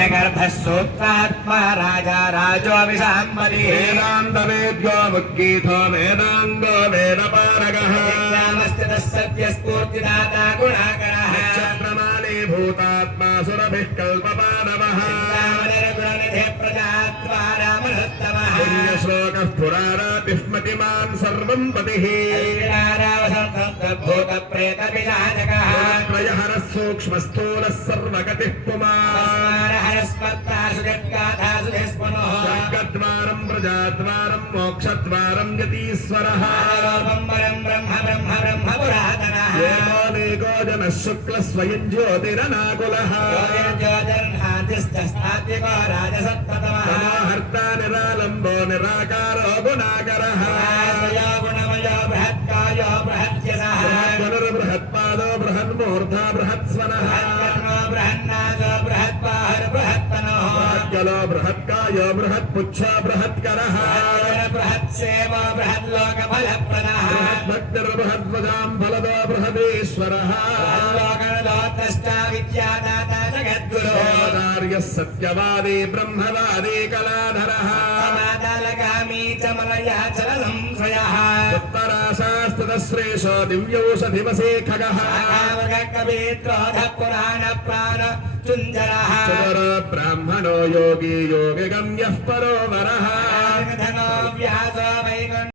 हिरण्यगर्भः सूत्रात्मा राजा राजोऽभिसाम्बरी वेदान्तवेद्यो मुद्गीतो वेदाङ्गो वेदपारगः विज्ञानस्थितः सत्यस्फूर्तिदाता गुणाकरः प्रमाणे भूतात्मा सुरभिः कल्पपादवः गुणनिधे प्रजात्वारामरुत्तमः पुण्यश्लोकः पुराणातिस्मतिमान् सर्वं पतिः भूतप्रेतपिशाचकः त्रयहरः सूक्ष्मस्थूलः सर्वगतिः पुमान् जगद्वारं प्रजाद्वारं मोक्षद्वारं यतीश्वरः एकोनेको जनः शुक्लः स्वयं ज्योतिरनाकुलः हर्ता निरालम्बो निराकारो गुणाकरः बृहत्पादो बृहन्मूर्धा बृहत्स्वनः बृहत्कलो बृहत्कायो बृहत्पुच्छो बृहत्करः बृहत्सेवा बृहद्लोकफलप्रदः बृहद्भक्तिर्बृहद्वदां फलदो बृहदीश्वरः विद्यादाता जगद्गुरो सत्यवादी ब्रह्मवादी कलाधरः समादालगामी च मलया चलसंशयः उत्तराशास्त्रश्रेषो दिव्यौषधिवसे खगः कवित्रोध पुराण प्राण चुञ्जरः ब्राह्मणो योगी योगिगम्यः परो वरः व्यास वैकुण्ठ